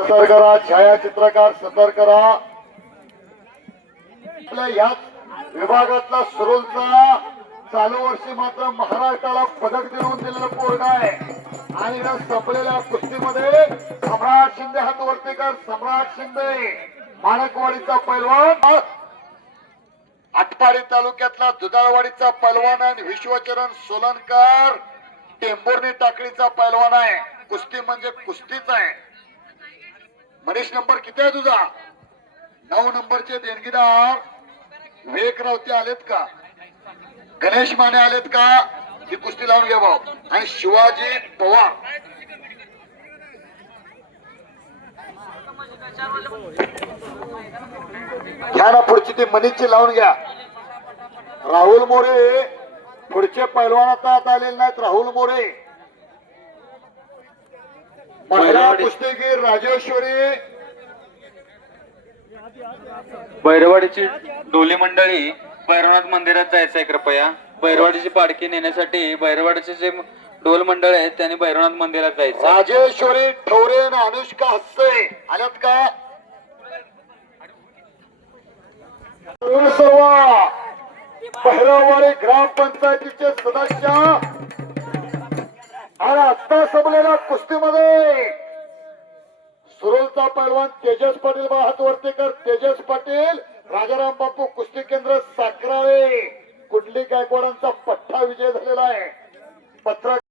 सतर्क करा, छायाचित्रकार सतर्क करा. आपल्या याच विभागातला सुरुलचा चालू वर्षी मात्र महाराष्ट्राला पदक देऊन दिलेला पोरगा आहे. आणि या संपलेल्या कुस्तीमध्ये सम्राट शिंदे हात वरती कर. सम्राट शिंदे माणकवाडीचा पैलवान, आटपाडी तालुक्यातला दुधाळवाडीचा पैलवान आणि विश्वचरण सोलनकर टेंभुर्णी टाकळीचा पैलवान आहे. कुस्ती म्हणजे कुस्तीच आहे. मनीष नंबर किती आहे तुझा? 9 नंबरचे देणगीदार विवेक रावते आलेत का? गणेश माने आलेत का? ही कुस्ती लावून घ्या भाऊ. आणि शिवाजी पवार घ्या ना पुढची ती मनीषची लावून घ्या. राहुल मोरे पुढचे पैलवान आता आलेले नाहीत. राहुल मोरे महिला कुस्तीगीर राजेश्वरी बैरवाडीची डोली मंडळी भैरवनाथ मंदिरात जायचंय. कृपया बैरवाडीची पाडकी नेण्यासाठी बैरवाडीचे जे डोल मंडळ आहेत त्यांनी भैरवनाथ मंदिरात जायचं. राजेश्वरी ठोरे आणि अनुष्का हस्ते आल्यात का? सर्व भैरववाडी ग्रामपंचायतीचे सदस्य आणि आता संपलेल्या कुस्तीमध्ये सुरुलचा पैलवान तेजस पाटील हात वरती कर. तेजस पाटील राजाराम बापू कुस्ती केंद्र साखराळे कुंडली गायकवाडांचा पठ्ठा विजय झालेला आहे. पत्रक